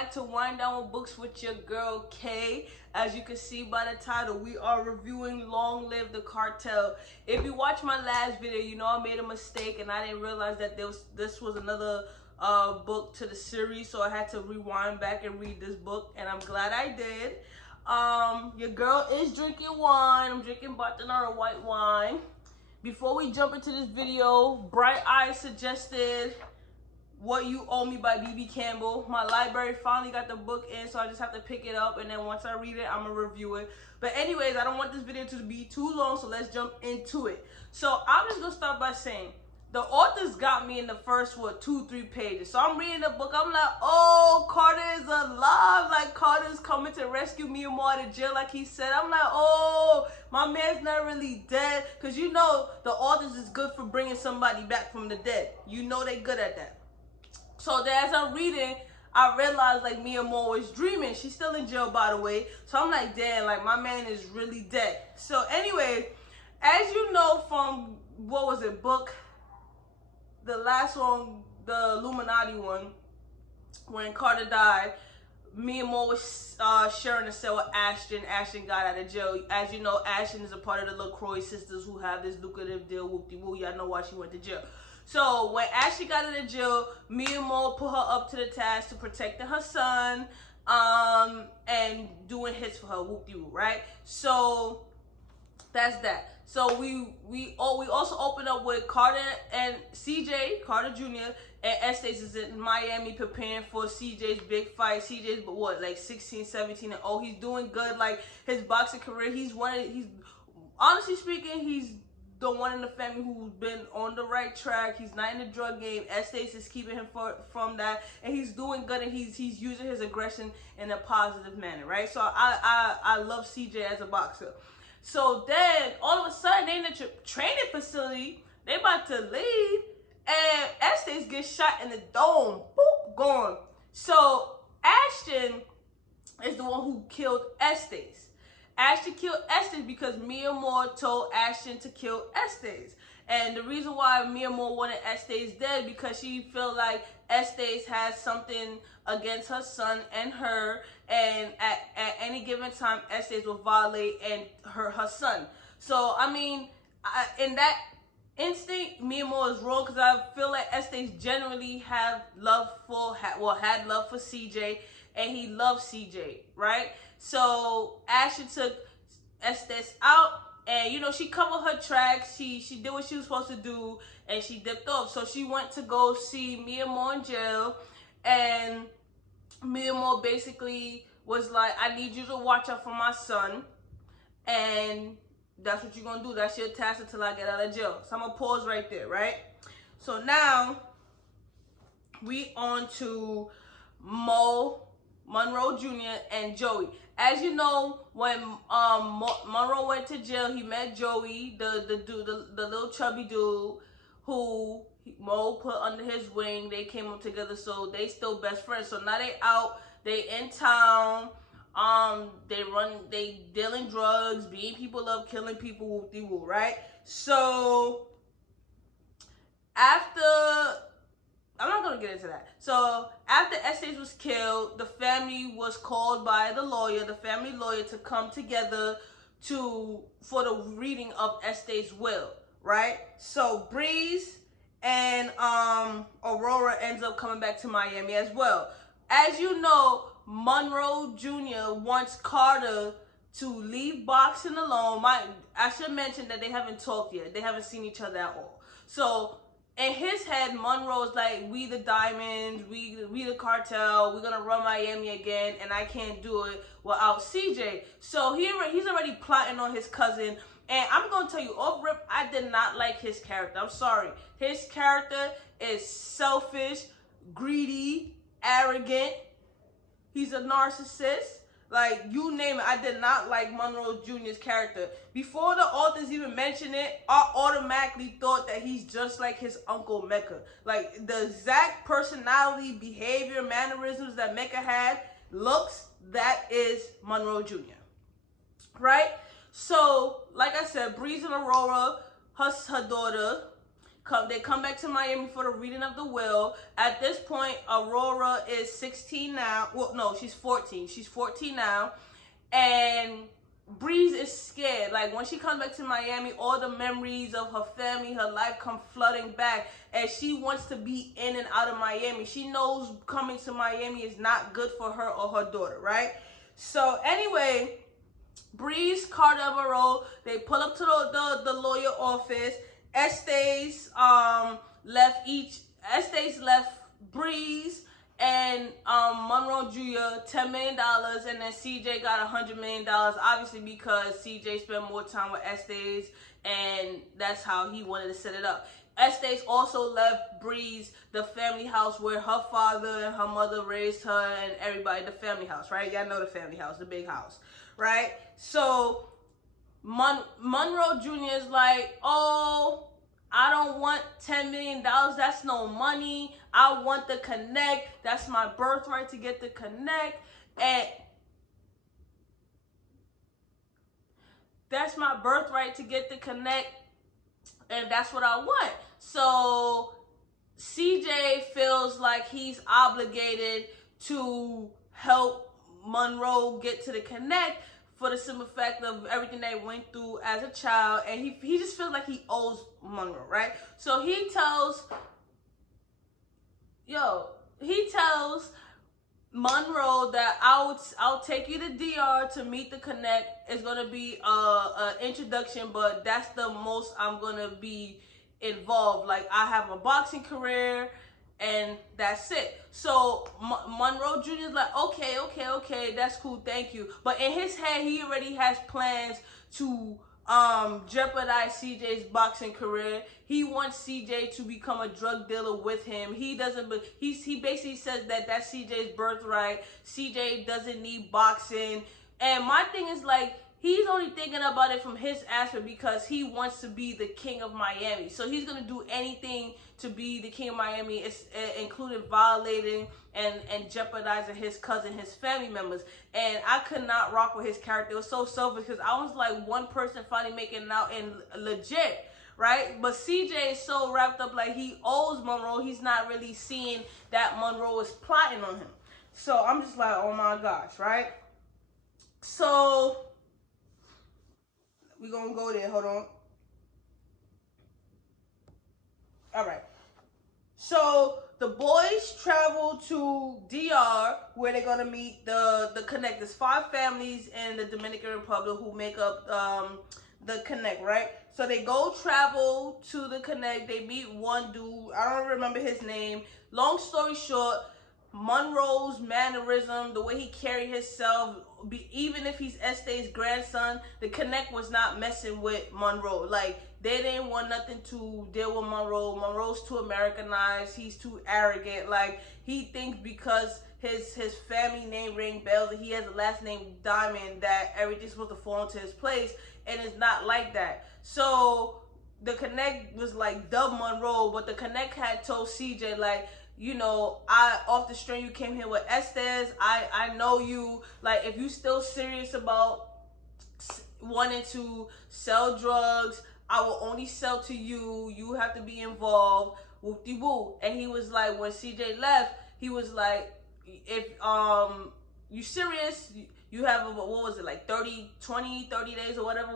back to Wind Down with Books with your girl Kay. As you can see by the title, we are reviewing Long Live the Cartel. If you watched my last video, you know I made a mistake and I didn't realize that this was another book to the series, so I had to rewind back and read this book, and I'm glad I did. Your girl is drinking wine. I'm drinking Bartonara white wine. Before we jump into this video, Bright Eyes suggested What You Owe Me by B.B. Campbell. My library finally got the book in, so I just have to pick it up, and then once I read it, I'm going to review it. But anyways, I don't want this video to be too long, so let's jump into it. So I'm just going to start by saying, the authors got me in the first, 2-3 pages. So I'm reading the book, I'm like, oh, Carter is alive. Like, Carter's coming to rescue me and more out of jail, like he said. I'm like, oh, my man's not really dead. Because you know the authors is good for bringing somebody back from the dead. You know they good at that. So then as I'm reading, I realized like Mia Moore was dreaming. She's still in jail, by the way. So I'm like, damn, like my man is really dead. So anyway, as you know from, what was it, book, the last one, the Illuminati one, when Carter died, Mia Moore was sharing a cell with Ashton. Ashton got out of jail. As you know, Ashton is a part of the LaCroix sisters who have this lucrative deal, whoop-de-woo. Y'all know why she went to jail. So when Ashley got out of jail, Mia Moore put her up to the task to protecting her son, and doing hits for her, whoop-de-woo, right? So that's that. So we also open up with Carter and CJ, Carter Jr. and Estes is in Miami preparing for CJ's big fight. CJ's what, like 16, 17, and he's doing good. Like his boxing career, he's honestly speaking, he's the one in the family who's been on the right track. He's not in the drug game. Estes is keeping him from that, and he's doing good, and he's using his aggression in a positive manner, right? So I love CJ as a boxer. So then all of a sudden they in the training facility, they about to leave, and Estes gets shot in the dome. Boop, gone. So Ashton is the one who killed Estes. Ashton killed Estes because Mia Moore told Ashton to kill Estes. And the reason why Mia Moore wanted Estes dead because she felt like Estes has something against her son and her, and at any given time Estes will violate her son. So I mean, in that instinct, Mia Moore is wrong because I feel like Estes generally had love for CJ, and he loved CJ, right? So Ashton took Estes out, and you know she covered her tracks. She did what she was supposed to do, and she dipped off. So she went to go see Mia Moore in jail, and Mia Moore basically was like, I need you to watch out for my son, and that's what you're gonna do. That's your task until I get out of jail. So I'm gonna pause right there, right? So now we on to Monroe Jr. and Joey. As you know, when Monroe went to jail, he met Joey, the dude, the little chubby dude, who Mo put under his wing. They came up together, so they still best friends. So now they out, they in town. They dealing drugs, beating people up, killing people, whoop-de-woo, right? So after, I'm not gonna get into that. So after Estes was killed, the family was called by the family lawyer, to come together for the reading of Estes' will, right? So Breeze and Aurora ends up coming back to Miami as well. As you know, Monroe Jr. wants Carter to leave boxing alone. I should mention that they haven't talked yet. They haven't seen each other at all. So in his head, Monroe's like, we the Diamonds, we the Cartel, we're gonna run Miami again, and I can't do it without CJ. So he's already plotting on his cousin, and I'm gonna tell you, off rip, I did not like his character. I'm sorry. His character is selfish, greedy, arrogant. He's a narcissist. Like, you name it, I did not like Monroe Jr.'s character. Before the authors even mentioned it, I automatically thought that he's just like his uncle Mecca. Like, the exact personality, behavior, mannerisms that Mecca had, looks, that is Monroe Jr. Right? So, like I said, Breeze and Aurora, her daughter, They come back to Miami for the reading of the will. At this point, Aurora is 16 now. Well, no, she's 14. She's 14 now. And Breeze is scared. Like, when she comes back to Miami, all the memories of her family, her life come flooding back. And she wants to be in and out of Miami. She knows coming to Miami is not good for her or her daughter, right? So, anyway, Breeze, Cartel, Monroe, they pull up to the lawyer office. Estes left Breeze and Monroe Jr. $10 million, and then CJ got $100 million, obviously because CJ spent more time with Estes, and that's how he wanted to set it up. Estes also left Breeze the family house where her father and her mother raised her and everybody, the family house, right? Y'all know the family house, the big house, right? So Monroe Jr. is like, oh, I don't want $10 million. That's no money. I want the connect. That's my birthright to get the connect. And that's my birthright to get the connect. And that's what I want. So CJ feels like he's obligated to help Monroe get to the connect for the simple fact of everything they went through as a child, and he just feels like he owes Monroe, right? So he tells Monroe that I'll take you to DR to meet the connect. It's gonna be a introduction, but that's the most I'm gonna be involved. Like, I have a boxing career, and that's it. So Monroe Jr. is like, okay, that's cool, thank you. But in his head, he already has plans to jeopardize CJ's boxing career. He wants CJ to become a drug dealer with him. He doesn't, but he basically says that that's CJ's birthright. CJ doesn't need boxing. And my thing is, like, he's only thinking about it from his aspect because he wants to be the king of Miami. So he's going to do anything to be the king of Miami, including violating and jeopardizing his cousin, his family members. And I could not rock with his character. It was so selfish because I was like one person finally making it out and legit, right? But CJ is so wrapped up like he owes Monroe. He's not really seeing that Monroe is plotting on him. So I'm just like, oh my gosh, right? So we're going to go there. Hold on. All right. So the boys travel to DR where they're going to meet the Connect. There's 5 families in the Dominican Republic who make up the Connect, right? So they go travel to the Connect. They meet one dude. I don't remember his name. Long story short, Monroe's mannerism, the way he carried himself, even if he's Este's grandson, the Connect was not messing with Monroe. Like, they didn't want nothing to deal with Monroe. Monroe's too Americanized. He's too arrogant. Like, he thinks because his family name ring bells and he has a last name Diamond that everything's supposed to fall into his place, and it's not like that. So the Connect was like dub Monroe, but the Connect had told CJ, like, you know, off the string you came here with Estes. I know you. Like, if you still serious about wanting to sell drugs, I will only sell to you. You have to be involved. Whoop-de-woo. And he was like, when CJ left, he was like, if you serious, you have, what was it, like 30 days or whatever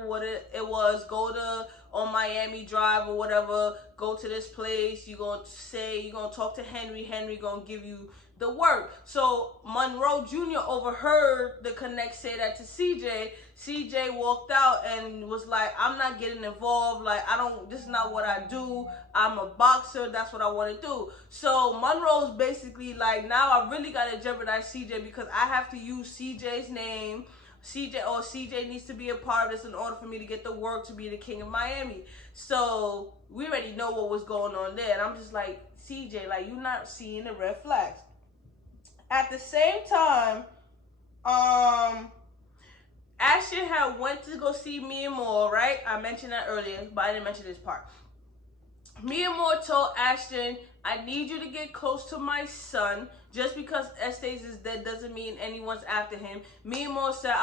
it was, go to on Miami Drive or whatever, go to this place, you're going to talk to Henry going to give you the work. So Monroe Jr. overheard the Connect say that to CJ. CJ walked out and was like, I'm not getting involved. Like, this is not what I do. I'm a boxer. That's what I want to do. So Monroe's basically like, now I really got to jeopardize CJ because I have to use CJ's name. CJ needs to be a part of this in order for me to get the work to be the king of Miami. So we already know what was going on there. And I'm just like, CJ, like, you're not seeing the red flags. At the same time, Ashton had went to go see me and Moore, right? I mentioned that earlier, but I didn't mention this part. Me and Moore told Ashton, I need you to get close to my son. Just because Estes is dead doesn't mean anyone's after him. Me and Moore said,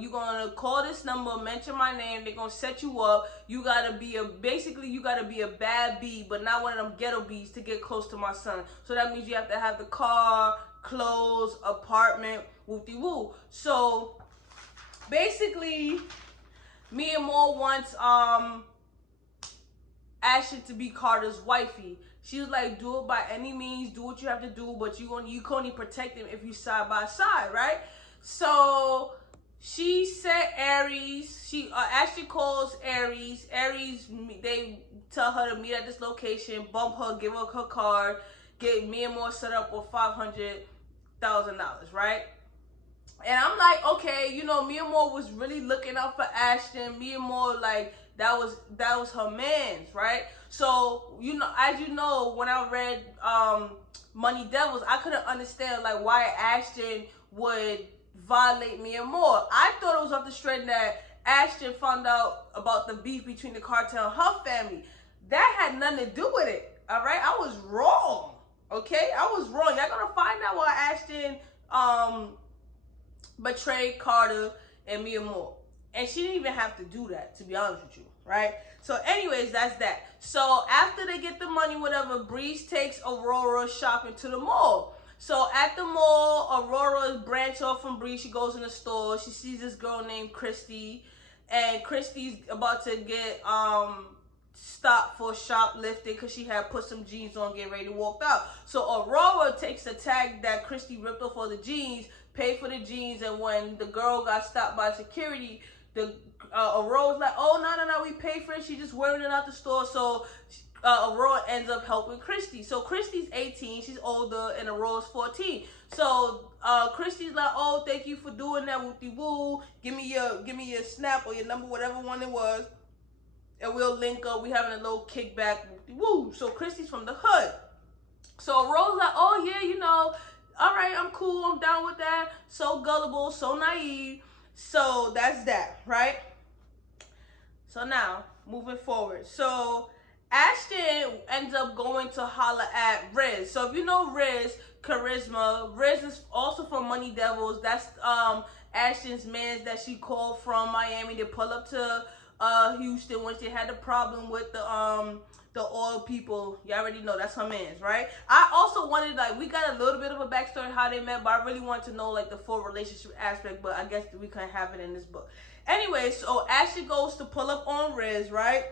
you gonna call this number, mention my name, they're gonna set you up. You gotta be you gotta be a bad bee, but not one of them ghetto bees to get close to my son. So that means you have to have the car, clothes, apartment, whoop-de-woo. So basically, me and Moore wants, Ashton to be Carter's wifey. She was like, do it by any means, do what you have to do, but you can only protect him if you side by side, right? So she said Aries. Ashton calls Aries. Aries, they tell her to meet at this location, bump her, give her her card, get me and Moore set up with $500,000, right? And I'm like, okay, you know, me and Moore was really looking out for Ashton. Me and Moore, like, that was her man's, right? So, you know, as you know, when I read Money Devils, I couldn't understand, like, why Ashton would violate me and Moore. I thought it was off the strength that Ashton found out about the beef between the cartel and her family. That had nothing to do with it, all right? I was wrong, okay? I was wrong. Y'all gonna find out why Ashton betrayed Carter and me and Moore. And she didn't even have to do that, to be honest with you, right? So anyways, that's that. So after they get the money, whatever, Breeze takes Aurora shopping to the mall. So at the mall, Aurora branch off from Breeze. She goes in the store. She sees this girl named Christy. And Christy's about to get stopped for shoplifting because she had put some jeans on, getting ready to walk out. So Aurora takes the tag that Christy ripped off all the jeans, paid for the jeans, and when the girl got stopped by security, Aurora was like, oh, no, we paid for it. She just wearing it out the store. So Aurora ends up helping Christy. So Christy's 18, she's older, and Aurora's 14. So Christy's like, oh, thank you for doing that, whoop-de-woo. Give me your snap or your number, whatever one it was, and we'll link up. We having a little kickback, whoop-de-woo. So Christy's from the hood. So Aurora's like, oh yeah, you know, all right, I'm cool, I'm down with that. So gullible, so naive. So that's that, right? So now, moving forward. So Ashton ends up going to holler at Riz. So if you know Riz, Charisma, Riz is also from Money Devils. That's Ashton's mans that she called from Miami to pull up to Houston when she had the problem with the oil people. You already know that's her mans, right? I also wanted, like, we got a little bit of a backstory how they met, but I really wanted to know, like, the full relationship aspect, but I guess we couldn't have it in this book. Anyway, so Ashley goes to pull up on Riz, right?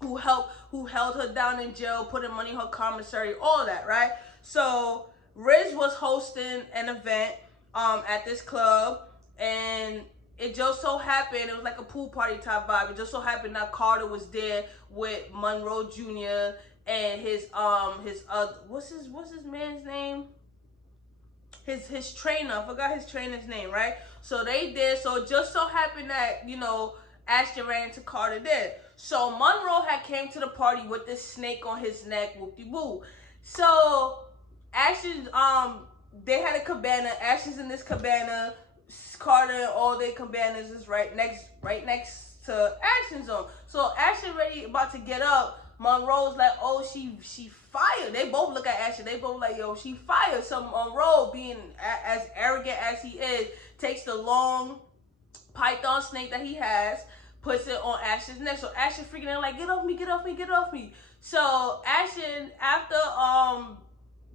Who held her down in jail, putting money in her commissary, all that, right? So Riz was hosting an event at this club, and it just so happened, it was like a pool party type vibe. It just so happened that Carter was there with Monroe Jr. and his what's his man's name? His trainer. I forgot his trainer's name, right? So they did. So it just so happened that, you know, Ashton ran into Carter there. So Monroe had came to the party with this snake on his neck, whoop-de-woo. So Ashton, they had a cabana. Ashton's in this cabana. Carter and all their cabanas is right next to Ashton's own. So Ashton ready about to get up. Monroe's like, oh, she fired. They both look at Ashton. They both like, yo, she fired. So Monroe, being as arrogant as he is, takes the long python snake that he has, puts it on Ashton's neck. So Ashton freaking out like, get off me, get off me, get off me. So Ashton, after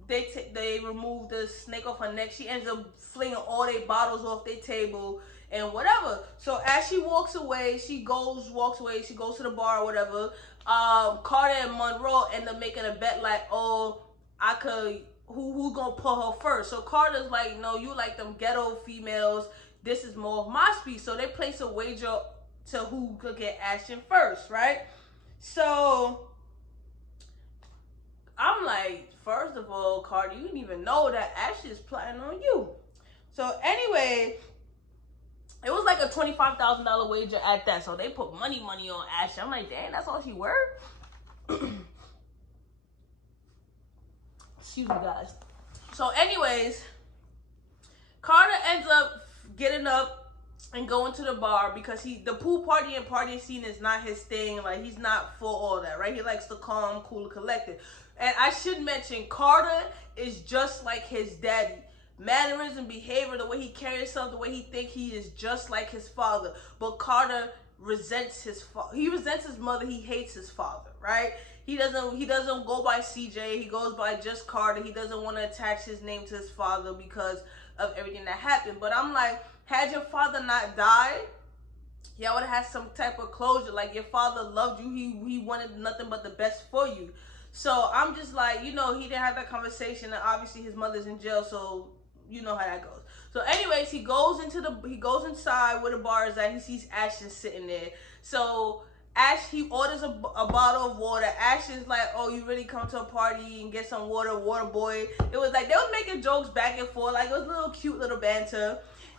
they remove the snake off her neck, she ends up flinging all their bottles off their table and whatever. So as she walks away, she goes to the bar or whatever. Carter and Monroe end up making a bet like, oh, who's gonna put her first? So Carter's like, no, you like them ghetto females. This is more of my speed. So they place a wager to who could get Ashton first, right? So I'm like, first of all, Carter, you didn't even know that Ashton is plotting on you. So anyway, it was like a $25,000 wager at that. So they put money on Ashton. I'm like, dang, that's all she worth? Excuse me, guys. So anyways, Carter ends up getting up and go into the bar because the pool party and party scene is not his thing. Like, he's not for all that, right? He likes the calm, cool, and collected. And I should mention, Carter is just like his daddy. Mannerism, behavior, the way he carries himself, the way he thinks, he is just like his father. But Carter resents his father. He resents his mother. He hates his father, right? He doesn't go by CJ. He goes by just Carter. He doesn't want to attach his name to his father because of everything that happened. But I'm like, had your father not died, y'all would have had some type of closure. Like, your father loved you. He wanted nothing but the best for you. So I'm just like, you know, he didn't have that conversation, and obviously his mother's in jail, so you know how that goes. So anyways, he goes inside where the bar is at. He sees Ashton sitting there. So he orders a bottle of water. Ashton's like, oh, you really come to a party and get some water boy. It was like they were making jokes back and forth. Like, it was a little cute little banter.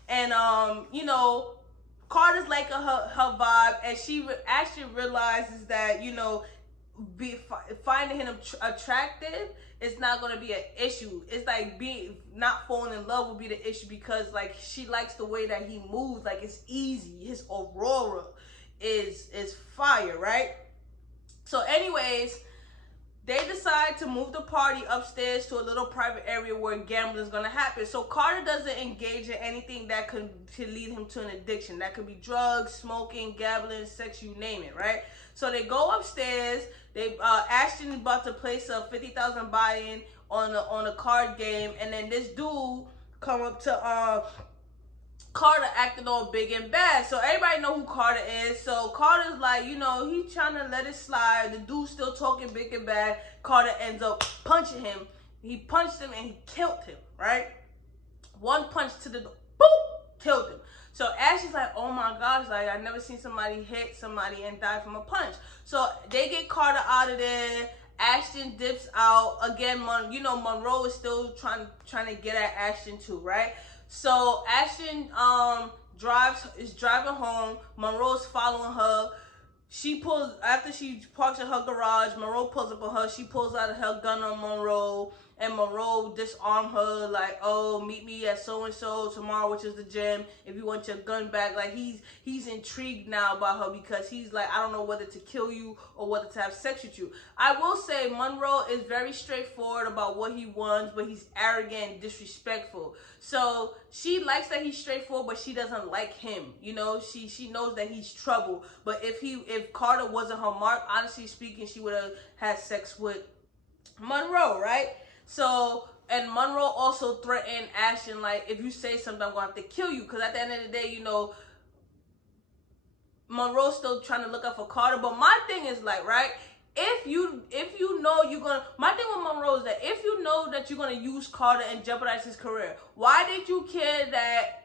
And you know, Carter's like her vibe, and Ashton realizes that, you know, finding him attractive is not going to be an issue. It's like not falling in love will be the issue, because like she likes the way that he moves. Like, it's easy. His aurora is fire, right? So anyways, they decide to move the party upstairs to a little private area where gambling is going to happen. So Carter doesn't engage in anything that could lead him to an addiction. That could be drugs, smoking, gambling, sex, you name it, right? So they go upstairs. Ashton is about to place a $50,000 buy-in on a card game, and then this dude come up to Carter acting all big and bad. So everybody know who Carter is. So Carter's like, you know, he's trying to let it slide. The dude's still talking big and bad. Carter ends up punching him. He punched him and he killed him, right? One punch to the boop, killed him. So Ashley's like, oh my gosh, like, I never seen somebody hit somebody and die from a punch. So they get Carter out of there. Ashton dips out. Again, you know, Monroe is still trying to get at Ashton too, right? So Ashton is driving home. Monroe's following her. After she parks in her garage, Monroe pulls up on her. She pulls out her gun on Monroe, and Monroe disarms her, like, oh, meet me at so-and-so tomorrow, which is the gym, if you want your gun back. Like, he's intrigued now by her, because he's like, I don't know whether to kill you or whether to have sex with you. I will say Monroe is very straightforward about what he wants, but he's arrogant and disrespectful. So she likes that he's straightforward, but she doesn't like him. You know, she knows that he's trouble. But if Carter wasn't her mark, honestly speaking, she would have had sex with Monroe, right? So, and Monroe also threatened Ashton, like, if you say something, I'm going to have to kill you. Because at the end of the day, you know, Monroe's still trying to look out for Carter. But my thing is, like, right, if you know you're going to, my thing with Monroe is that if you know that you're going to use Carter and jeopardize his career, why did you care that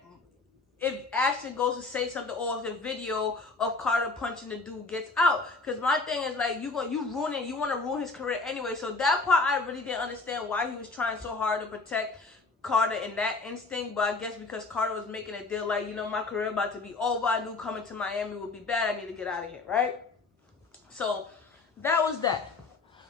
if Ashton goes to say something, or if the video of Carter punching the dude gets out? Because my thing is, like, you want to ruin his career anyway. So that part, I really didn't understand why he was trying so hard to protect Carter in that instinct. But I guess because Carter was making a deal, like, you know, my career about to be over. I knew coming to Miami would be bad. I need to get out of here, right? So that was that.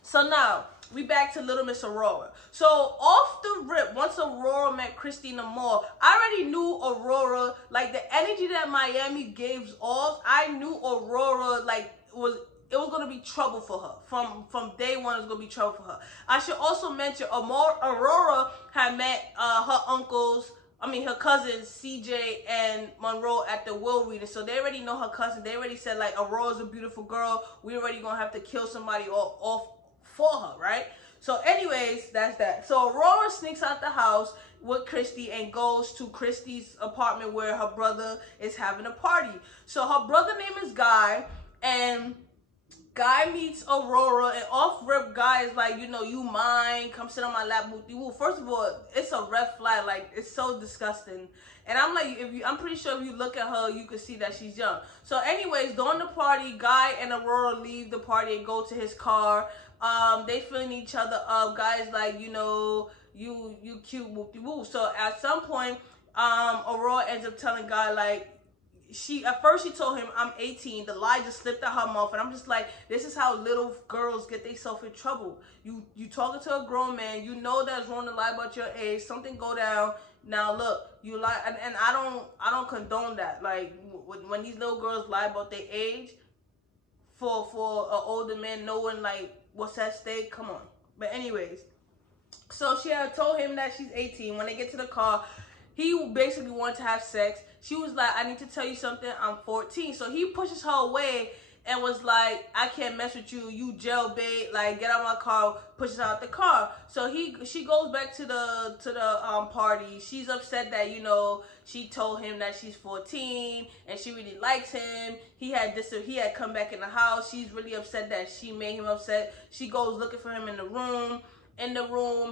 So now we back to Little Miss Aurora. So off the rip, once Aurora met Christina Moore, I already knew Aurora, like, the energy that Miami gives off, I knew Aurora, like, it was going to be trouble for her. From day one, it was going to be trouble for her. I should also mention, Aurora had met her cousins, CJ and Monroe, at the will reading. So they already know her cousin. They already said, like, Aurora's a beautiful girl. We already going to have to kill somebody off for her, right? So anyways, that's that. So Aurora sneaks out the house with Christy and goes to Christy's apartment where her brother is having a party. So her brother name is Guy, and Guy meets Aurora, and off rip, Guy is like, you know, you mine, come sit on my lap. First of all, it's a red flag. Like, it's so disgusting. And I'm like, I'm pretty sure if you look at her, you can see that she's young. So anyways, during the party, Guy and Aurora leave the party and go to his car. They filling each other up. Guy's like, you know, you cute, whoop-de-woo. So at some point, Aurora ends up telling Guy, like, she at first she told him I'm 18. The lie just slipped out her mouth, and I'm just like, this is how little girls get themselves in trouble. You talking to a grown man, you know that's wrong to lie about your age. Something go down. Now look, you lie, and I don't condone that. Like when these little girls lie about their age for an older man knowing like what's at stake. Come on. But anyways, so she had told him that she's 18. When they get to the car, he basically wanted to have sex. She was like, I need to tell you something, I'm 14. So he pushes her away and was like, I can't mess with you, you jailbait, like get out of my car, pushes her out the car. So she goes back to the party. She's upset that, you know, she told him that she's 14 and she really likes him. He had come back in the house. She's really upset that she made him upset. She goes looking for him in the room.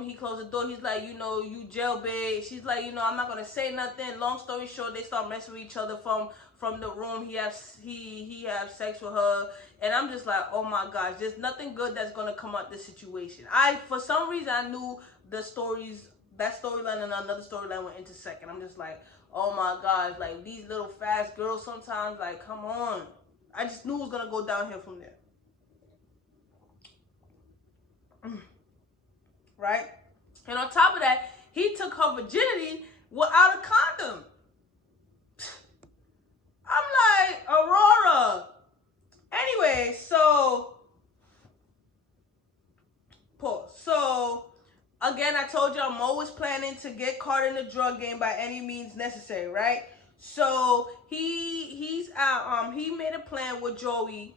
He closed the door. He's like, you know, you jailbait. She's like, you know, I'm not gonna say nothing. Long story short, they start messing with each other from the room. He has sex with her, and I'm just like, oh my gosh, there's nothing good that's gonna come out of this situation. For some reason I knew that storyline and another storyline went into second. I'm just like, oh my gosh, like these little fast girls sometimes, like, come on. I just knew it was gonna go downhill from there. Right? And on top of that, he took her virginity without a condom. I'm like, Aurora. Anyway, so pause. So again, I told y'all Mo was planning to get Carter in the drug game by any means necessary, right? So he made a plan with Joey.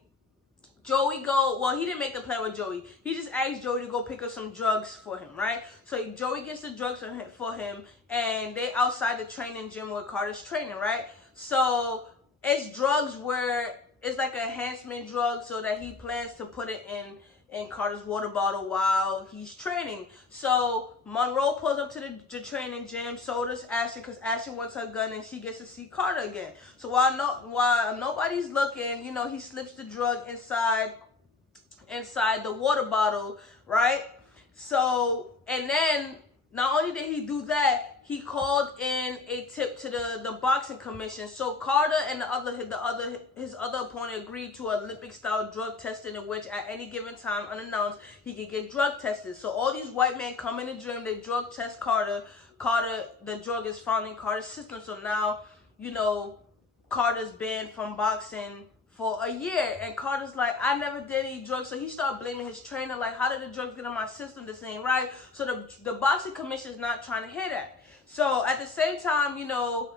He didn't make the plan with Joey. He just asked Joey to go pick up some drugs for him, right? So Joey gets the drugs for him, and they outside the training gym where Carter's training, right? So it's drugs where it's like an enhancement drug so that he plans to put it in Carter's water bottle while he's training. So Monroe pulls up to the training gym, so does Ashley, because Ashley wants her gun and she gets to see Carter again. So while nobody's looking, you know, he slips the drug inside the water bottle, right? So, and then not only did he do that, he called in a tip to the boxing commission. So Carter and his other opponent agreed to Olympic style drug testing, in which at any given time, unannounced, he could get drug tested. So all these white men come in the gym, they drug test Carter. The drug is found in Carter's system. So now, you know, Carter's banned from boxing for a year, and Carter's like, I never did any drugs. So he started blaming his trainer, like, how did the drugs get in my system? This ain't right. So the boxing commission is not trying to hear that. So at the same time, you know,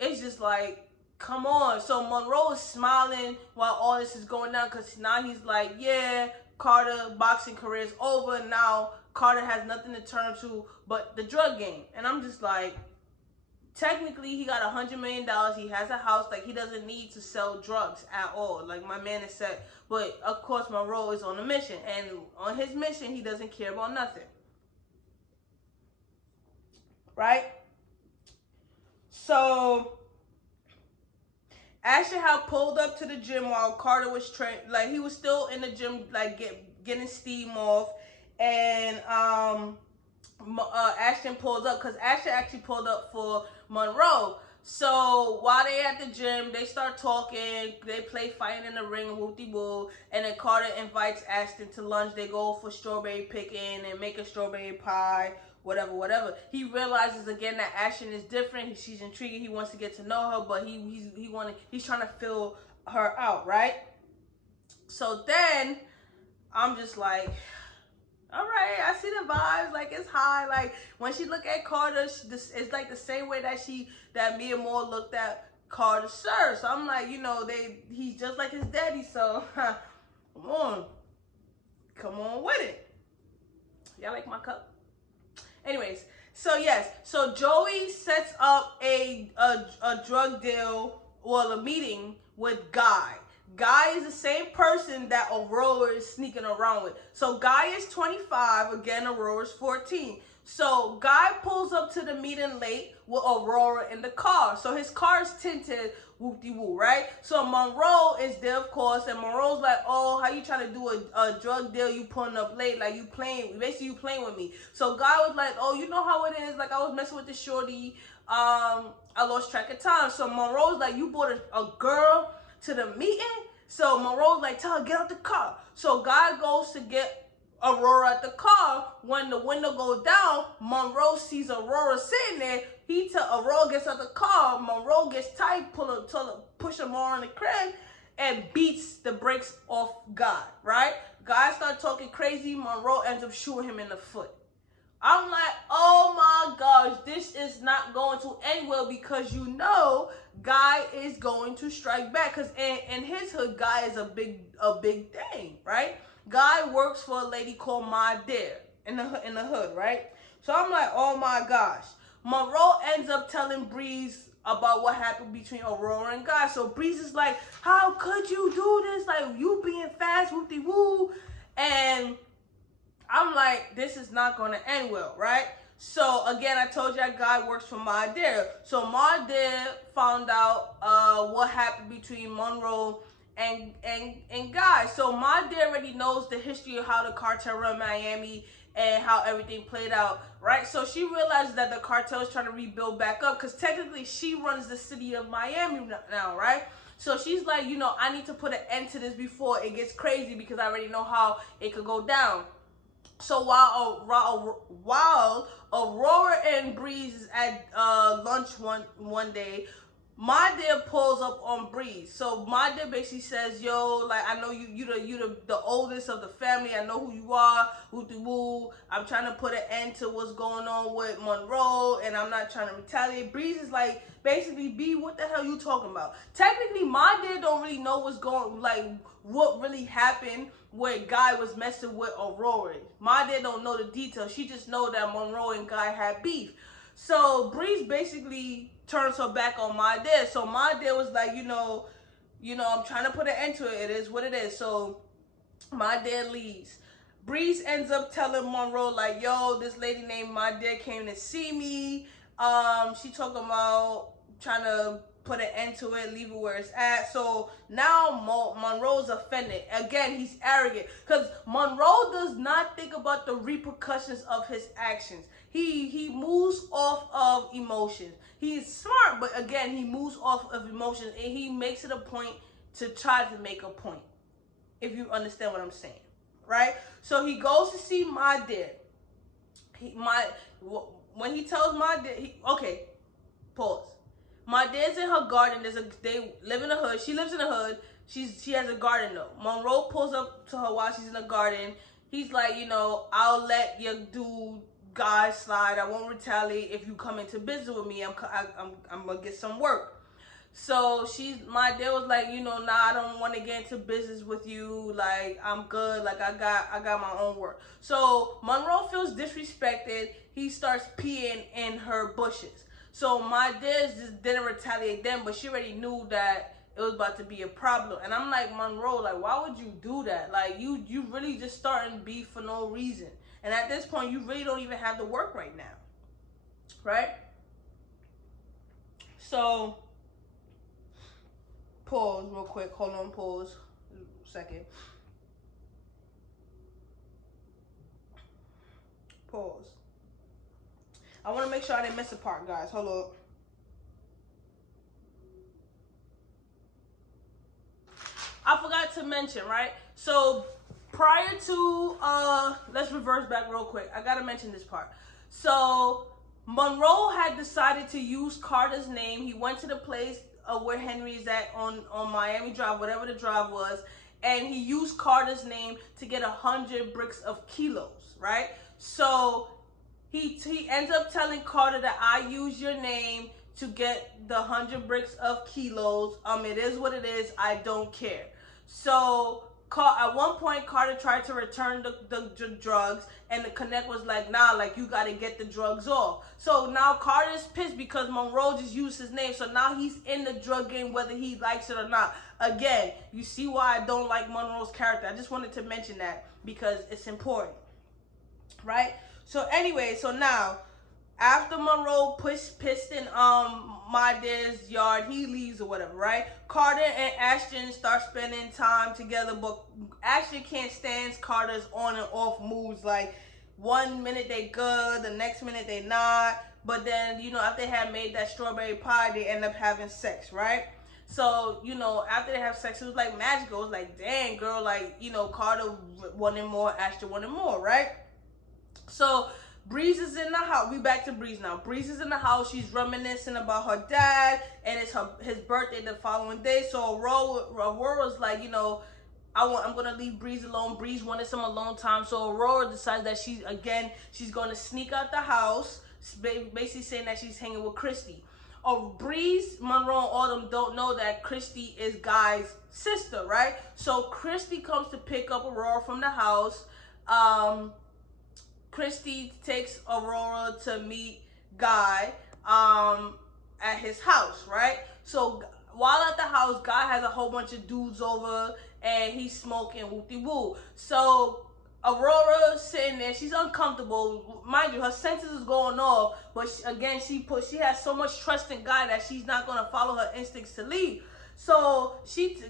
it's just like, come on. So Monroe is smiling while all this is going down, because now he's like, yeah, Carter boxing career is over. Now Carter has nothing to turn to but the drug game. And I'm just like, technically he got $100 million. He has a house. Like, he doesn't need to sell drugs at all. Like, my man is set. But of course Monroe is on a mission, and on his mission he doesn't care about nothing. Right? So Asher had pulled up to the gym while Carter was training. Like, he was still in the gym, like getting steam off. And Ashton pulled up, because Asher actually pulled up for Monroe. So while they at the gym, they start talking. They play fighting in the ring, whoop-de-woo. And then Carter invites Ashton to lunch. They go for strawberry picking and make a strawberry pie. Whatever. He realizes again that Ashton is different. She's intriguing. He wants to get to know her, but he's trying to fill her out, right? So then I'm just like, all right, I see the vibes. Like, it's high. Like, when she look at Carter, it's like the same way that Mia Moore looked at Carter Sir. So I'm like, you know, he's just like his daddy. So come on with it. Y'all like my cup? Anyways, so yes, so Joey sets up a drug deal, well, a meeting with Guy. Guy is the same person that Aurora is sneaking around with. So Guy is 25, again, Aurora's 14. So Guy pulls up to the meeting late with Aurora in the car. So his car is tinted, whoop-de-woo, right? So Monroe is there, of course, and Monroe's like, oh, how you trying to do a drug deal? You pulling up late, like you playing with me. So Guy was like, oh, you know how it is. Like, I was messing with the shorty. I lost track of time. So Monroe's like, you brought a girl to the meeting? So Monroe's like, tell her, get out the car. So Guy goes to get Aurora at the car. When the window goes down, Monroe sees Aurora sitting there. Aurora gets out the car. Monroe gets tight, push him more in the crib, and beats the brakes off Guy, right? Guy starts talking crazy. Monroe ends up shooting him in the foot. I'm like, oh my gosh, this is not going to end well, because you know Guy is going to strike back. Because in his hood, Guy is a big thing, right? Guy works for a lady called My Dear in the hood, right? So I'm like, oh my gosh. Monroe ends up telling Breeze about what happened between Aurora and Guy. So Breeze is like, how could you do this? Like, you being fast, whoop-de-woo. And I'm like, this is not going to end well, right? So, again, I told you that Guy works for My Dear. So, My Dear found out what happened between Monroe and Guy. So, My Dear already knows the history of how the cartel run Miami and how everything played out, right? So, she realized that the cartel is trying to rebuild back up, because technically she runs the city of Miami now, right? So she's like, you know, I need to put an end to this before it gets crazy, because I already know how it could go down. So while Aurora and Breeze is at lunch one day, My Dear pulls up on Breeze. So My Dear basically says, yo, like, I know you the oldest of the family. I know who you are. Woo-de-woo. I'm trying to put an end to what's going on with Monroe, and I'm not trying to retaliate. Breeze is like, basically, B, what the hell you talking about? Technically, My Dear don't really know what really happened where Guy was messing with Aurora. My Dear don't know the details. She just know that Monroe and Guy had beef. So Breeze basically turns her back on My Dear. So My Dear was like, you know, I'm trying to put an end to it. It is what it is. So My Dear leaves. Breeze ends up telling Monroe, like, yo, this lady named My Dear came to see me. She talking about trying to put an end to it, leave it where it's at. So now Monroe's offended. Again, he's arrogant, because Monroe does not think about the repercussions of his actions. He moves off of emotions. He's smart, but again, he moves off of emotions, and he makes it a point to try to make a point, if you understand what I'm saying, right? So he goes to see My Dear. When he tells My Dear, okay, pause. My Dear's in her garden. They live in the hood. She lives in the hood. She has a garden though. Monroe pulls up to her while she's in the garden. He's like, you know, I'll let your dude Guy slide. I won't retaliate if you come into business with me. I'm gonna get some work. So My Dear was like, you know, nah, I don't want to get into business with you. Like, I'm good. Like, I got my own work. So Monroe feels disrespected. He starts peeing in her bushes. So My Dear just didn't retaliate then, but she already knew that it was about to be a problem. And I'm like, Monroe, like, why would you do that? Like, you really just starting beef for no reason. And at this point, you really don't even have to work right now, right? So, pause real quick. Hold on, pause a second. Pause. I want to make sure I didn't miss a part, guys. Hold up. I forgot to mention, right? So prior to, let's reverse back real quick. I got to mention this part. So Monroe had decided to use Carter's name. He went to the place where Henry's at on Miami Drive, whatever the drive was. And he used Carter's name to get 100 bricks of kilos, right? So he ends up telling Carter that I use your name to get the 100 bricks of kilos. It is what it is. I don't care. So at one point, Carter tried to return the drugs, and the connect was like, nah, like, you got to get the drugs off. So now Carter's pissed because Monroe just used his name. So now he's in the drug game, whether he likes it or not. Again, you see why I don't like Monroe's character. I just wanted to mention that because it's important, right? So anyway, so now, after Monroe pissed in My Dear's yard, he leaves or whatever, right? Carter and Ashton start spending time together, but Ashton can't stand Carter's on and off moves. Like, one minute they good, the next minute they not. But then, you know, after they had made that strawberry pie, they end up having sex, right? So, you know, after they have sex, it was like magical. It was like, dang, girl, like, you know, Carter wanted more, Asher wanted more, right? So Breeze is in the house. We back to Breeze now. Breeze is in the house. She's reminiscing about her dad, and it's his birthday the following day. So Aurora's like, you know, I'm gonna leave Breeze alone. Breeze wanted some alone time, so Aurora decides that she's gonna sneak out the house, basically saying that she's hanging with Christy. Breeze, Monroe, and Autumn don't know that Christy is Guy's sister, right? So Christy comes to pick up Aurora from the house. Christy takes Aurora to meet Guy at his house, right? So while at the house, Guy has a whole bunch of dudes over and he's smoking whoop-de-woo. So Aurora's sitting there, she's uncomfortable. Mind you, her senses is going off, but she has so much trust in Guy that she's not gonna follow her instincts to leave. So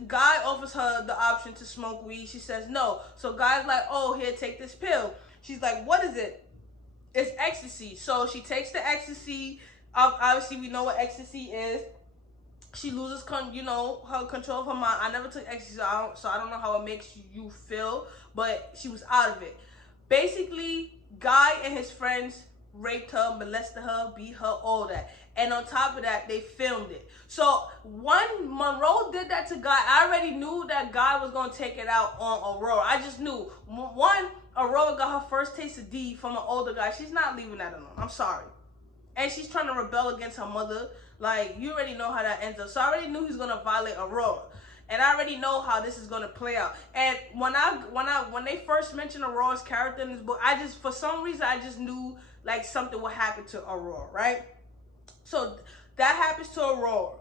Guy offers her the option to smoke weed. She says no. So Guy's like, oh, here, take this pill. She's like, what is it? It's ecstasy. So she takes the ecstasy. Obviously, we know what ecstasy is. She loses, her control of her mind. I never took ecstasy, so I don't know how it makes you feel, but she was out of it. Basically, Guy and his friends raped her, molested her, beat her, all that. And on top of that, they filmed it. So when Monroe did that to Guy, I already knew that Guy was going to take it out on Aurora. I just knew. One, Aurora got her first taste of D from an older guy. She's not leaving that alone. I'm sorry. And she's trying to rebel against her mother. Like, you already know how that ends up. So I already knew he's going to violate Aurora. And I already know how this is going to play out. And when they first mentioned Aurora's character in this book, for some reason, I just knew, like, something would happen to Aurora, right? So that happens to Aurora.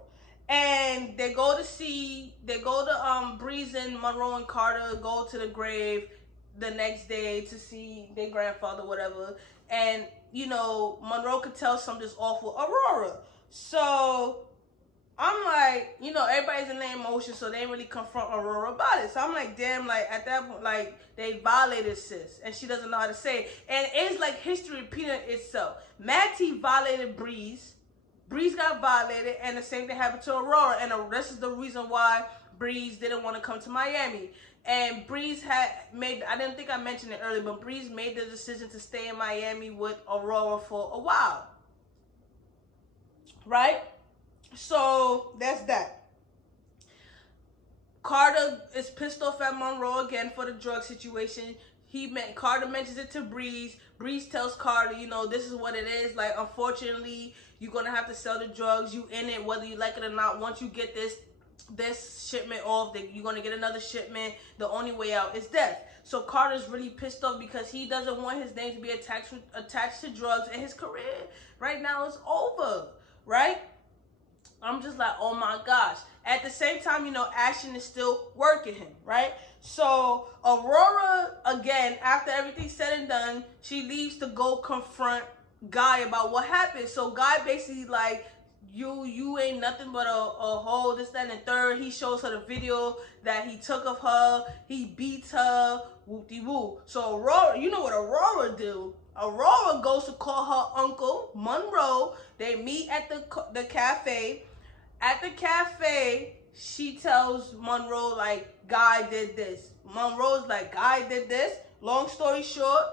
And they go to Breeze and Monroe and Carter go to the grave the next day to see their grandfather, whatever. And, you know, Monroe could tell something's off with Aurora. So I'm like, you know, everybody's in their emotions, so they didn't really confront Aurora about it. So I'm like, damn, like, at that point, like, they violated sis, and she doesn't know how to say it. And it's like history repeating itself. Matty violated Breeze. Breeze got violated, and the same thing happened to Aurora. And this is the reason why Breeze didn't want to come to Miami. And Breeze had made, I didn't think I mentioned it earlier, but Breeze made the decision to stay in Miami with Aurora for a while. Right? So that's that. Carter is pissed off at Monroe again for the drug situation. Carter mentions it to Breeze. Breeze tells Carter, you know, this is what it is. Like, unfortunately, you're going to have to sell the drugs. You in it, whether you like it or not. Once you get this shipment off, you're going to get another shipment. The only way out is death. So Carter's really pissed off because he doesn't want his name to be attached to drugs, and his career right now is over, right? I'm just like, oh my gosh. At the same time, you know, Ashton is still working him, right? So Aurora, again, after everything's said and done, she leaves to go confront Guy about what happened. So Guy basically like, you ain't nothing but a hoe, this, that, and the third. He shows her the video that he took of her. He beats her, whoop-de-woo. So Aurora, you know what Aurora do? Aurora goes to call her uncle, Monroe. They meet at the cafe. At the cafe, she tells Monroe, like, Guy did this. Monroe's like, Guy did this. Long story short,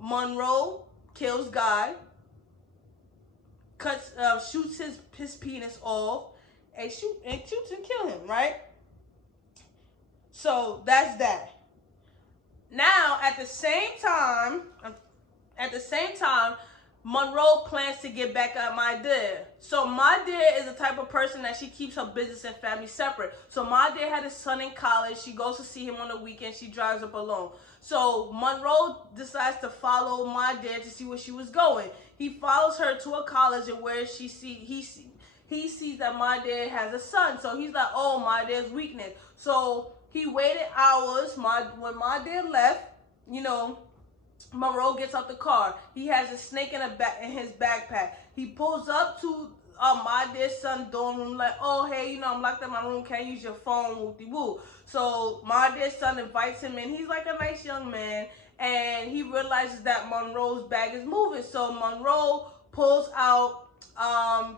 Monroe kills Guy, shoots his penis off, and shoots and kill him, right? So that's that. Now, at the same time, Monroe plans to get back at my dear. So my dear is the type of person that she keeps her business and family separate. So my dear had a son in college. She goes to see him on the weekend. She drives up alone. So Monroe decides to follow my dear to see where she was going. He follows her to a college, and where he sees that my dear has a son. So he's like, oh, my dear's weakness. So he waited hours. When my dear left, you know, Monroe gets out the car. He has a snake in his backpack. He pulls up to my dear son's dorm room, like, oh, hey, you know, I'm locked in my room. Can't use your phone, whoop-de-woo. So my dear son invites him in. He's like a nice young man, and he realizes that Monroe's bag is moving. So Monroe pulls out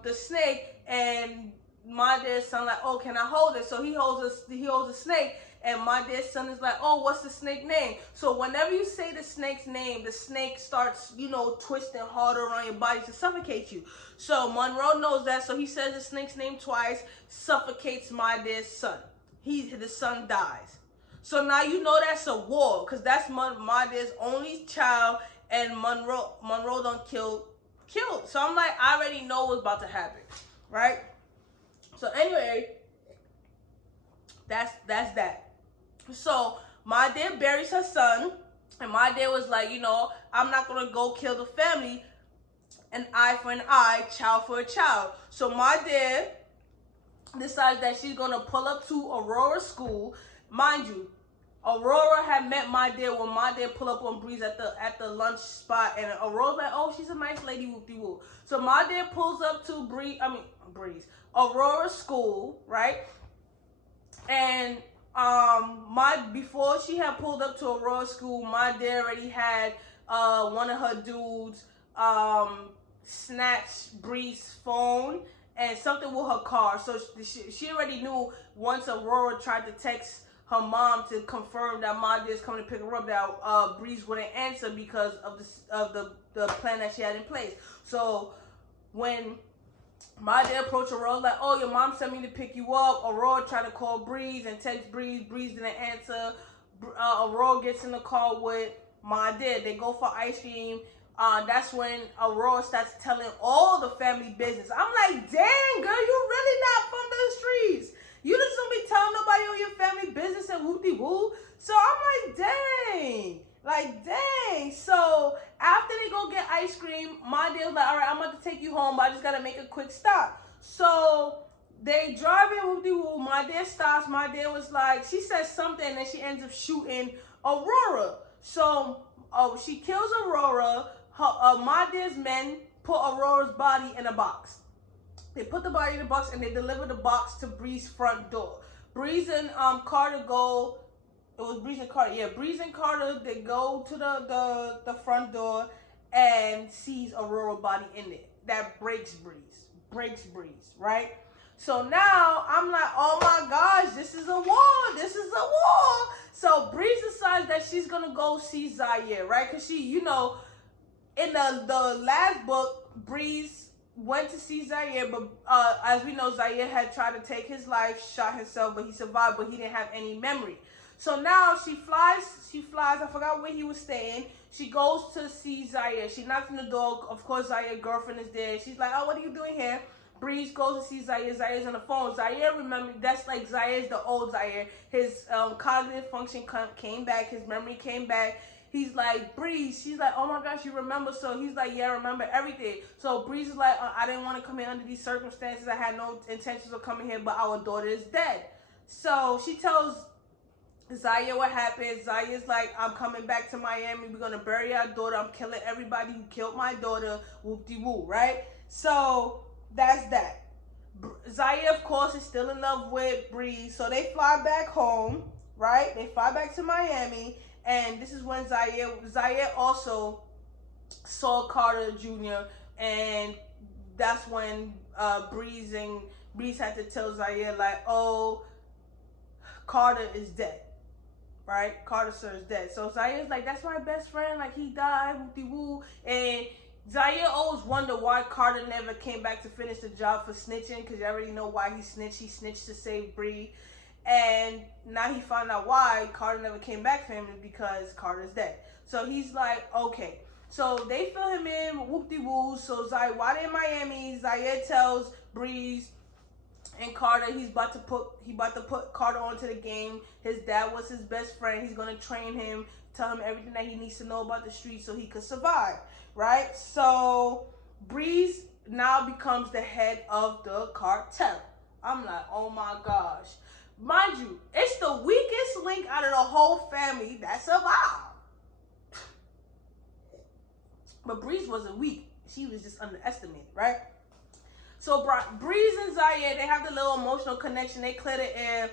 the snake, and my dear son like, oh, can I hold it? So he holds a snake, and my dear son is like, oh, what's the snake name? So whenever you say the snake's name, the snake starts, twisting harder around your body to suffocate you. So Monroe knows that, so he says the snake's name twice, suffocates my dear son. The son dies. So now you know that's a war, because that's my dear's only child, and Monroe done killed. So I'm like, I already know what's about to happen, right? So anyway, that's that. So my dad buries her son, and my dad was like, I'm not gonna go kill the family. An eye for an eye, child for a child. So my dad decides that she's gonna pull up to Aurora school. Mind you, Aurora had met my dad when my dad pulled up on Breeze at the lunch spot, and Aurora's like, oh, she's a nice lady, whoop-de-whoop. So my dad pulls up to Aurora school, right? And before she had pulled up to Aurora school, my dad already had one of her dudes snatch Breeze's phone and something with her car. So she already knew once Aurora tried to text her mom to confirm that my dad's coming to pick her up, that Breeze wouldn't answer because of the plan that she had in place. So when my dad approached Aurora like, oh, your mom sent me to pick you up. Aurora tried to call Breeze and text Breeze. Breeze didn't answer. Aurora gets in the car with my dad. They go for ice cream. That's when Aurora starts telling all the family business. I'm like, dang, girl, you really not from the streets. You just don't be telling nobody all your family business and whoop-de-woo. So I'm like, dang. So after they go get ice cream, my dad was like, all right, I'm about to take you home, but I just got to make a quick stop. So they drive in, whoop-de-woo. My dad stops. My dad was like, she says something, and then she ends up shooting Aurora. So she kills Aurora. My dad's men put Aurora's body in a box. They put the body in a box, and they deliver the box to Breeze's front door. Breeze and Carter go. It was Breeze and Carter. Yeah, Breeze and Carter, they go to the front door and sees Aurora's body in it. That breaks Breeze, right? So now I'm like, oh my gosh, this is a war. So Breeze decides that she's gonna go see Zaire, right? Because she, in the last book, Breeze went to see Zaire, but as we know, Zaire had tried to take his life, shot himself, but he survived, but he didn't have any memory. So now she flies, I forgot where he was staying. She goes to see Zaire. She knocks on the door. Of course, Zaire's girlfriend is there. She's like, oh, what are you doing here? Breeze goes to see Zaire. Zaire's on the phone. Zaire, remember, that's like Zaire's the old Zaire. His cognitive function came back. His memory came back. He's like, Breeze. She's like, oh my gosh, you remember? So he's like, yeah, I remember everything. So Breeze is like, I didn't want to come here under these circumstances. I had no intentions of coming here, but our daughter is dead. So she tells Zaire what happened. Zaire's like, I'm coming back to Miami. We're going to bury our daughter. I'm killing everybody who killed my daughter. Whoop-de-woo, right? So that's that. Zaire, of course, is still in love with Breeze. So they fly back home, right? They fly back to Miami. And this is when Zaire also saw Carter Jr. And that's when Breeze had to tell Zaire, like, oh, Carter is dead. Right? Carter sir is dead. So Zaire's like, that's my best friend. Like, he died. Woo-de-woo. And Zaire always wondered why Carter never came back to finish the job for snitching, because you already know why he snitched. He snitched to save Bree. And now he found out why Carter never came back for him, because Carter's dead. So he's like, okay. So they fill him in, whoop-de-woo. So Zaire, while they're in Miami, Zaire tells Breeze and Carter he's about to put Carter onto the game. His dad was his best friend. He's gonna train him, tell him everything that he needs to know about the streets so he could survive, right? So Breeze now becomes the head of the cartel. I'm like, oh my gosh. Mind you, it's the weakest link out of the whole family that survived. But Breeze wasn't weak. She was just underestimated, right? So Breeze and Zaire, they have the little emotional connection. They clear the air.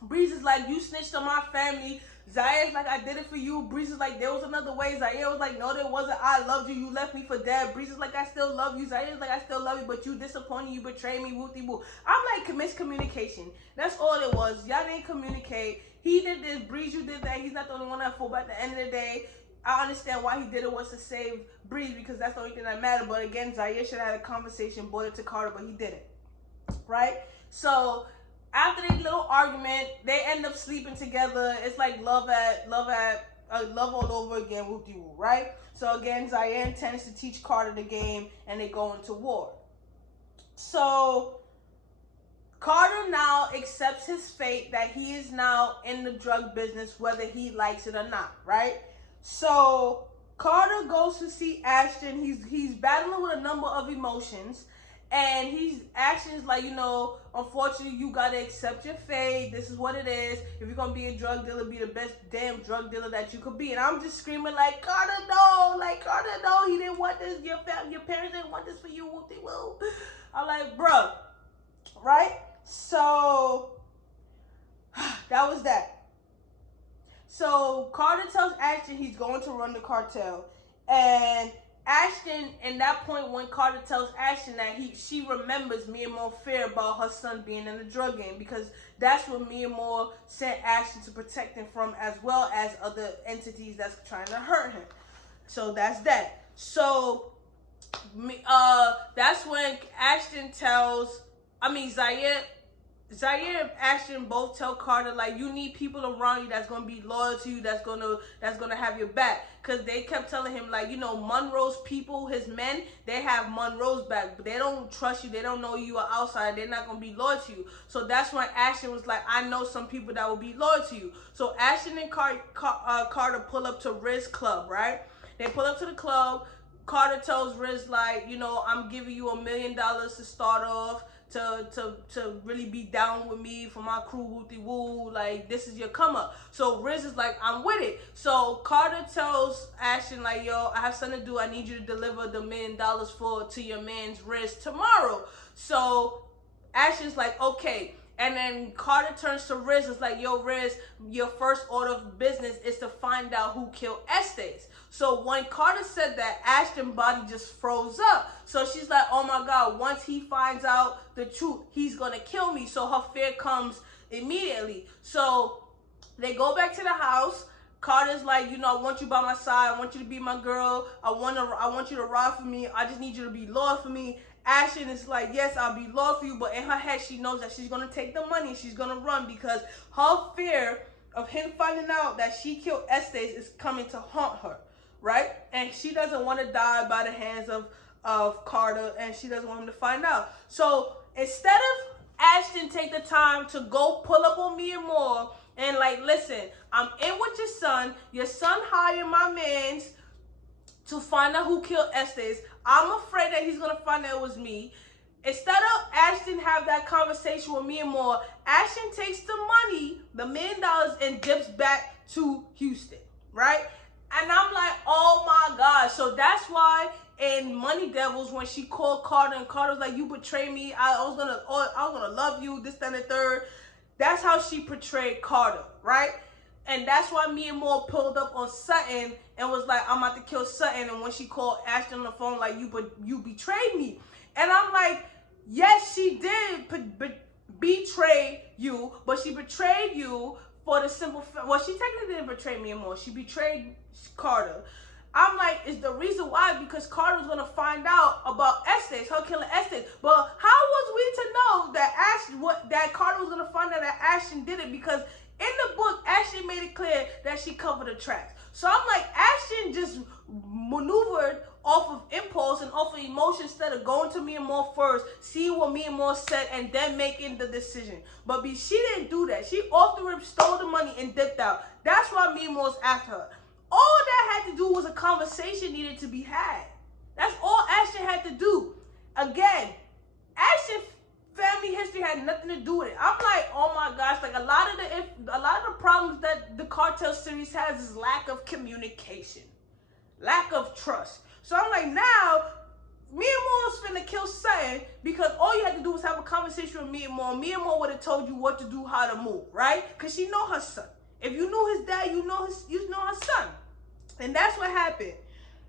Breeze is like, you snitched on my family. Zaya's like, I did it for you. Breeze is like, there was another way. Zaya was like, no, there wasn't. I loved you. You left me for dead. Breeze is like, I still love you. Zaya's like, I still love you, but you disappointed. You betrayed me. Wooty woo. I'm like, miscommunication. That's all it was. Y'all didn't communicate. He did this. Breeze, you did that. He's not the only one that fought. But at the end of the day, I understand why he did it was to save Breeze, because that's the only thing that mattered. But again, Zaire should have had a conversation, brought it to Carter, but he didn't. Right? So after their little argument, they end up sleeping together. It's like love all over again, whoop-de-woo, right? So again, Zaire intends to teach Carter the game, and they go into war. So Carter now accepts his fate that he is now in the drug business, whether he likes it or not, right? So Carter goes to see Ashton. He's battling with a number of emotions, and Ashton's like, unfortunately, you gotta accept your fate. This is what it is. If you're gonna be a drug dealer, be the best damn drug dealer that you could be. And I'm just screaming like, Carter, no! Like, Carter, no! He didn't want this. Your parents didn't want this for you. Whoop-de-woo. I'm like, bruh, right? So that was that. So Carter tells Ashton he's going to run the cartel, and Ashton, in that point when Carter tells Ashton that she remembers Mia Moore fear about her son being in the drug game, because that's what Mia Moore sent Ashton to protect him from, as well as other entities that's trying to hurt him. So that's that. So that's when Zaire and Ashton both tell Carter, like, you need people around you that's gonna be loyal to you, that's gonna have your back. Cause they kept telling him, like, Monroe's people, his men, they have Monroe's back, but they don't trust you, they don't know you are outside, they're not gonna be loyal to you. So that's when Ashton was like, I know some people that will be loyal to you. So Ashton and Carter pull up to Riz Club, right? They pull up to the club. Carter tells Riz, like, I'm giving you $1 million to start off, to really be down with me for my crew, woo-de-woo, like, this is your come up. So Riz is like, I'm with it. So Carter tells Ashton, like, yo, I have something to do. I need you to deliver the $1 million to your man's Riz tomorrow. So Ashton's like, okay. And then Carter turns to Riz, is like, yo, Riz, your first order of business is to find out who killed Estes. So when Carter said that, Ashton's body just froze up. So she's like, oh my God, once he finds out the truth, he's gonna kill me. So her fear comes immediately. So they go back to the house. Carter's like, I want you by my side. I want you to be my girl. I want you to ride for me. I just need you to be loyal for me. Ashton is like, yes, I'll be loyal for you. But in her head, she knows that she's going to take the money. She's going to run, because her fear of him finding out that she killed Estes is coming to haunt her, right? And she doesn't want to die by the hands of Carter, and she doesn't want him to find out. So instead of Ashton take the time to go pull up on Mia Moore and like, listen, I'm in with your son. Your son hired my mans to find out who killed Estes. I'm afraid that he's going to find out it was me. Instead of Ashton have that conversation with Mia Moore, Ashton takes the money, the $1 million, and dips back to Houston, right? And I'm like, oh my God. So that's why in Money Devils, when she called Carter, and Carter was like, you betrayed me. I was gonna love you, this, that, and the third. That's how she portrayed Carter, right? And that's why Mia Moore pulled up on Sutton and was like, I'm about to kill Sutton. And when she called Ashton on the phone, like, you betrayed me. And I'm like, yes, she did betray you, but she betrayed you for the simple fact, well, she technically didn't betray Mia Moore. She betrayed Carter. I'm like, it's the reason why, because Carter was gonna find out about Estes, her killing Estes. But how was we to know that Carter was gonna find out that Ashton did it? Because in the book, Ashton made it clear that she covered the tracks. So I'm like, Ashton just maneuvered off of impulse and off of emotion instead of going to Mia Moore first, seeing what Mia Moore said, and then making the decision. But she didn't do that. She off the rip stole the money and dipped out. That's why Mia Moore's after her. All that had to do was a conversation needed to be had. That's all Ashton had to do. Again, Ashton's family history had nothing to do with it. I'm like, oh my gosh, like a lot of the problems that the Cartel series has is lack of communication, lack of trust. So I'm like, now Mia Moore's finna kill Sutton because all you had to do was have a conversation with Mia Moore. Mia Moore would have told you what to do, how to move, right? Because she know her son. If you knew his dad, you know her son. And that's what happened.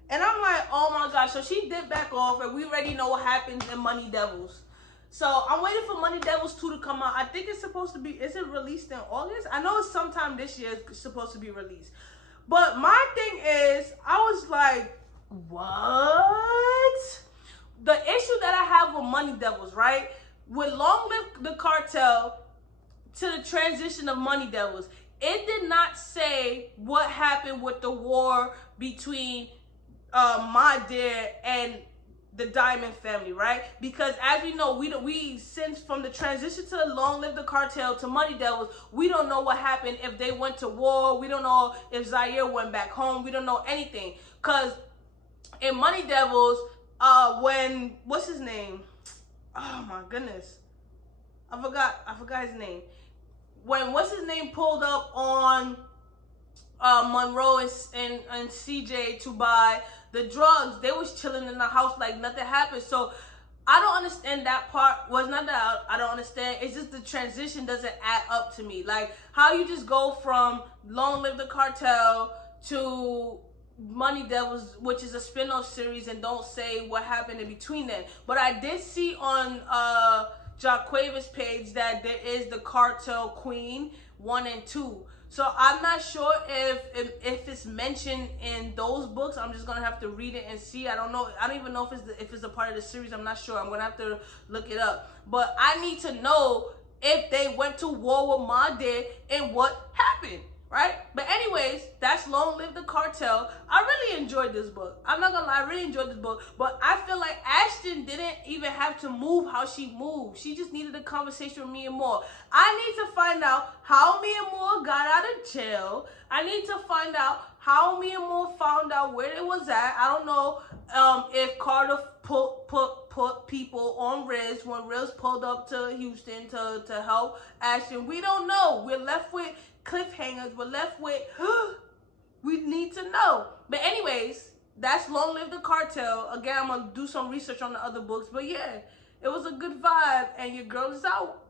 And I'm like, oh my gosh. So she did back off, and we already know what happens in Money Devils. So I'm waiting for Money Devils 2 to come out. I think it's supposed to be, is it released in August? I know it's sometime this year it's supposed to be released. But my thing is, I was like, what? The issue that I have with Money Devils, right? With Long Live the Cartel to the transition of Money Devils, it did not say what happened with the war between my dad and the Diamond family, right? Because as we know, we since from the transition to Long Live the Cartel to Money Devils, we don't know what happened if they went to war. We don't know if Zaire went back home. We don't know anything. Cause in Money Devils, when what's his name? Oh my goodness, I forgot his name. When what's his name pulled up on Monroe and CJ to buy the drugs, they was chilling in the house like nothing happened. So I don't understand that part. Was not that I don't understand. It's just the transition doesn't add up to me. Like how you just go from Long Live the Cartel to Money Devils, which is a spin-off series, and don't say what happened in between them. But I did see on Jaquavi's page that there is the Cartel Queen 1 and 2. So I'm not sure if it's mentioned in those books. I'm just gonna have to read it and see. I don't know. I don't even know if it's a part of the series. I'm not sure. I'm gonna have to look it up. But I need to know if they went to war with my dad and what happened, right? But anyways, that's Long Live the Cartel. I really enjoyed this book. I'm not gonna lie, I really enjoyed this book. But I feel like Ashton didn't even have to move how she moved. She just needed a conversation with Mia Moore. I need to find out how Mia Moore got out of jail. I need to find out how Mia Moore found out where it was at. I don't know if Carter put people on Riz when Riz pulled up to Houston to help Ashton. We don't know. We're left with cliffhangers. We're left with we need to know. But anyways, that's Long Live the Cartel. Again, I'm gonna do some research on the other books. But yeah, it was a good vibe, and your girl is out.